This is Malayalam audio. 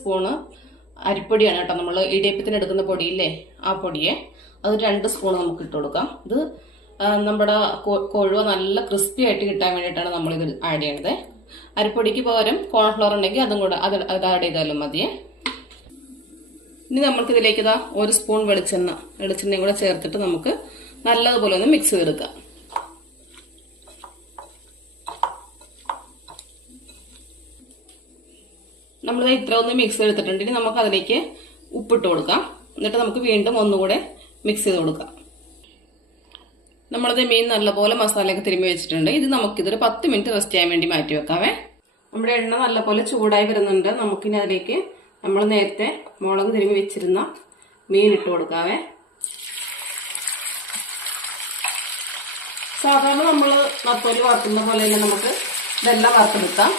സ്പൂണ് അരിപ്പൊടിയാണ് കേട്ടോ. നമ്മൾ ഇടിയപ്പത്തിന് എടുക്കുന്ന പൊടിയില്ലേ, ആ പൊടിയെ അത് 2 സ്പൂൺ നമുക്ക് ഇട്ട് കൊടുക്കാം. ഇത് നമ്മുടെ കൊഴുവ നല്ല ക്രിസ്പി ആയിട്ട് കിട്ടാൻ വേണ്ടിയിട്ടാണ് നമ്മൾ ഇത് ആഡ് ചെയ്യണത്. അരിപ്പൊടിക്ക് പകരം കോൺഫ്ലവർ ഉണ്ടെങ്കിൽ അതും കൂടെ അത് ആഡ് ചെയ്താലും മതിയെ. ഇനി നമുക്ക് ഇതിലേക്ക് 1 സ്പൂൺ വെളിച്ചെണ്ണയും കൂടെ ചേർത്തിട്ട് നമുക്ക് നല്ലതുപോലെ ഒന്ന് മിക്സ് ചെയ്തെടുക്കാം. നമ്മളിത് ഇത്ര ഒന്ന് മിക്സ് ചെയ്തിട്ടുണ്ടെങ്കിൽ നമുക്ക് അതിലേക്ക് ഉപ്പിട്ട് കൊടുക്കാം. എന്നിട്ട് നമുക്ക് വീണ്ടും ഒന്നുകൂടെ മിക്സ് ചെയ്ത് കൊടുക്കാം. നമ്മളത് മീൻ നല്ലപോലെ മസാലയൊക്കെ തിരുമ്മി വെച്ചിട്ടുണ്ട്. ഇത് നമുക്കിതൊരു 10 മിനിറ്റ് റെസ്റ്റ് ചെയ്യാൻ വേണ്ടി മാറ്റി വെക്കാവേ. നമ്മുടെ എണ്ണ നല്ലപോലെ ചൂടായി വരുന്നുണ്ട്. നമുക്കിനി അതിലേക്ക് നമ്മൾ നേരത്തെ മുളക് തിരുമ്മി വെച്ചിരുന്ന മീൻ ഇട്ട് കൊടുക്കാവേ. സാധാരണ നമ്മൾ നത്തോലി വറുക്കുന്ന പോലെ തന്നെ നമുക്ക് ഇതെല്ലാം വറുത്തെടുക്കാം.